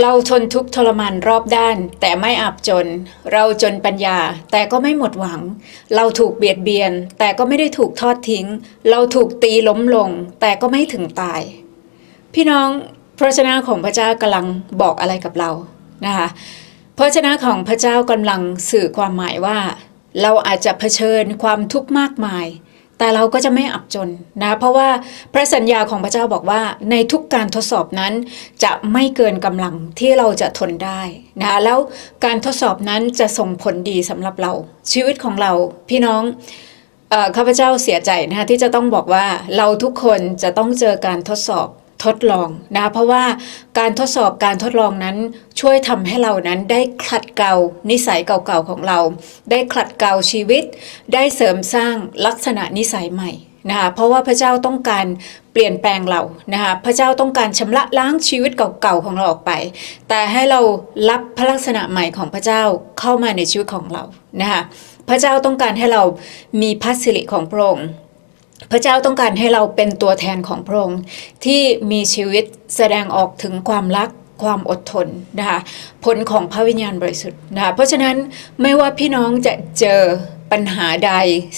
เราทนทุกข์ทรมานรอบด้าน แต่ไม่อับจน เราจนปัญญา แต่ก็ไม่หมดหวัง เราถูกเบียดเบียน แต่ก็ไม่ได้ถูกทอดทิ้ง เราถูกตีล้มลง แต่ก็ไม่ถึงตาย พี่น้องพระชนะของพระเจ้ากำลังบอกอะไรกับเรานะคะพระชนะของพระเจ้ากำลังสื่อความหมายว่า เราอาจจะเผชิญความทุกข์มากมาย แต่เราก็จะไม่อับจนนะ เพราะว่าพระสัญญาของพระเจ้าบอกว่า ในทุกการทดสอบนั้นจะไม่เกินกำลังที่เราจะทนได้นะแล้วการทดสอบนั้นจะส่งผลดีสำหรับเรา ชีวิตของเราพี่น้องข้าพเจ้าเสียใจนะคะที่จะต้องบอกว่าเราทุกคนจะต้องเจอการทดสอบ ทดลองนะเพราะว่าการทดสอบการทดลองนั้นช่วยทำให้เรานั้นได้คลัดเกลานิสัยเก่าๆของเรา ได้คลัดเกลาชีวิต ได้เสริมสร้างลักษณะนิสัยใหม่นะคะเพราะว่าพระเจ้าต้องการเปลี่ยนแปลงเรานะคะพระเจ้าต้องการชำระล้างชีวิตเก่าๆของเราออกไป แต่ให้เรารับพระลักษณะใหม่ของพระเจ้าเข้ามาในชีวิตของเรานะคะพระเจ้าต้องการให้เรามีพระสิริของพระองค์ พระเจ้าต้องการให้เราเป็นตัวแทนของพระองค์ที่มีชีวิตแสดงออกถึงความรักความอดทนนะคะผลของพระวิญญาณบริสุทธิ์นะคะเพราะฉะนั้นไม่ว่าพี่น้องจะเจอ ปัญหาใด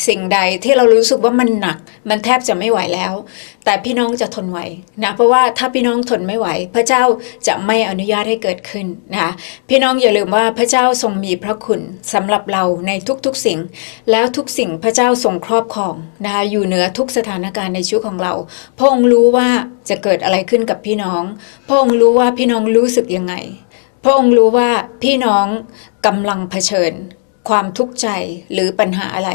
สิ่งใดที่เรารู้สึกว่ามันหนัก มันแทบจะไม่ไหวแล้ว แต่พี่น้องจะทนไหวนะเพราะว่าถ้าพี่น้องทนไม่ไหว พระเจ้าจะไม่อนุญาตให้เกิดขึ้นนะคะพี่น้องอย่าลืมว่าพระเจ้าทรงมีพระคุณสำหรับเราในทุกๆสิ่ง แล้วทุกสิ่งพระเจ้าทรงครอบครองนะคะอยู่เหนือทุกสถานการณ์ในชีวิตของเราพระองค์รู้ว่าจะเกิดอะไรขึ้นกับพี่น้องพระองค์รู้ว่าพี่น้องรู้สึกยังไงพระองค์รู้ว่าพี่น้องกำลังเผชิญ ความทุกข์ใจหรือปัญหาอะไร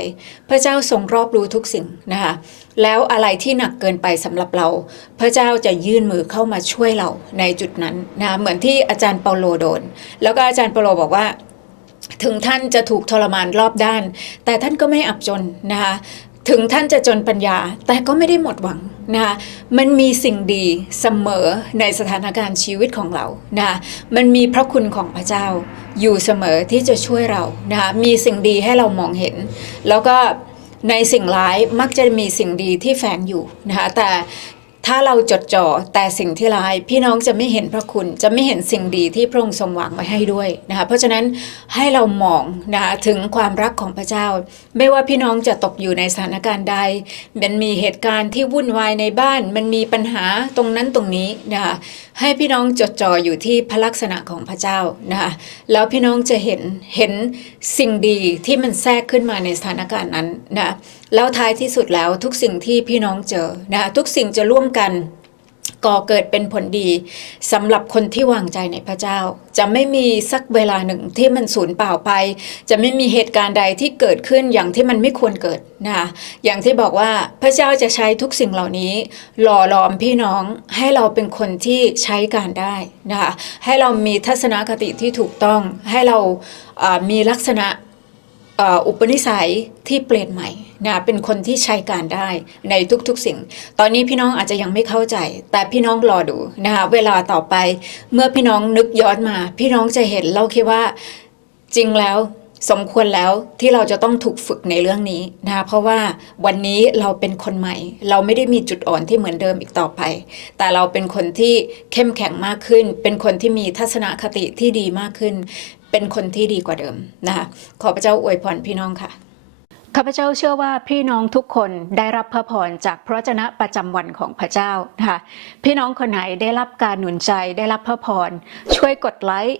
พระเจ้าทรงรอบรู้ทุกสิ่งนะคะแล้วอะไรที่หนักเกินไปสำหรับเรา พระเจ้าจะยื่นมือเข้ามาช่วยเราในจุดนั้นนะเหมือนที่อาจารย์เปาโลโดน แล้วก็อาจารย์เปาโลบอกว่า ถึงท่านจะถูกทรมานรอบด้าน แต่ท่านก็ไม่อับจนนะคะถึงท่านจะจนปัญญา แต่ก็ไม่ได้หมดหวัง นะคะมันมีสิ่งดีเสมอในสถานการณ์ชีวิตของเรานะคะมันมีพระคุณของพระเจ้าอยู่เสมอที่จะช่วยเรานะคะมีสิ่งดีให้เรามองเห็น แล้วก็ในสิ่งร้ายมักจะมีสิ่งดีที่แฝงอยู่นะคะแต่ ถ้าเราจดจ่อแต่สิ่งที่ร้ายพี่น้องจะไม่เห็นพระคุณจะไม่เห็นสิ่งดีที่พระองค์ทรงวางไว้ให้ด้วยนะคะเพราะฉะนั้นให้เรามองนะคะถึงความรักของพระเจ้า ไม่ว่าพี่น้องจะตกอยู่ในสถานการณ์ใด มันมีเหตุการณ์ที่วุ่นวายในบ้าน มันมีปัญหาตรงนั้นตรงนี้นะคะให้พี่น้องจดจ่ออยู่ที่พระลักษณะของพระเจ้านะคะแล้วพี่น้องจะเห็นเห็นสิ่งดีที่มันแทรกขึ้นมาในสถานการณ์นั้นนะแล้วท้ายที่สุดแล้วทุกสิ่งที่พี่น้องเจอนะคะทุกสิ่งจะร่วมกันก่อเกิดเป็นผลดีสำหรับคนที่วางใจในพระเจ้า จะไม่มีสักเวลาหนึ่งที่มันสูญเปล่าไป จะไม่มีเหตุการณ์ใดที่เกิดขึ้นอย่างที่มันไม่ควรเกิดนะคะอย่างที่บอกว่าพระเจ้าจะใช้ทุกสิ่งเหล่านี้ หล่อหลอมพี่น้องให้เราเป็นคนที่ใช้การได้นะคะให้เรามีทัศนคติที่ถูกต้องให้เรามีลักษณะ อุปนิสัยที่เปลี่ยนใหม่นะเป็นคนที่ใช้การได้ในทุกๆสิ่ง ตอนนี้พี่น้องอาจจะยังไม่เข้าใจ แต่พี่น้องรอดูนะคะเวลาต่อไป เมื่อพี่น้องนึกย้อนมา พี่น้องจะเห็นเราคิดว่าจริงแล้ว สมควรแล้วที่เราจะต้องถูกฝึกในเรื่องนี้นะเพราะว่าวันนี้เราเป็นคนใหม่ เราไม่ได้มีจุดอ่อนที่เหมือนเดิมอีกต่อไป แต่เราเป็นคนที่เข้มแข็งมากขึ้น เป็นคนที่มีทัศนคติที่ดีมากขึ้น เป็นคนที่ดีกว่าเดิมนะคะขอพระเจ้าอวยพรพี่น้องค่ะข้าพเจ้าเชื่อว่าพี่น้องทุกคนได้รับพระพรจากพระวจนะประจำวันของพระเจ้านะคะพี่น้องคนไหนได้รับการหนุนใจได้รับพระพรช่วยกดไลค์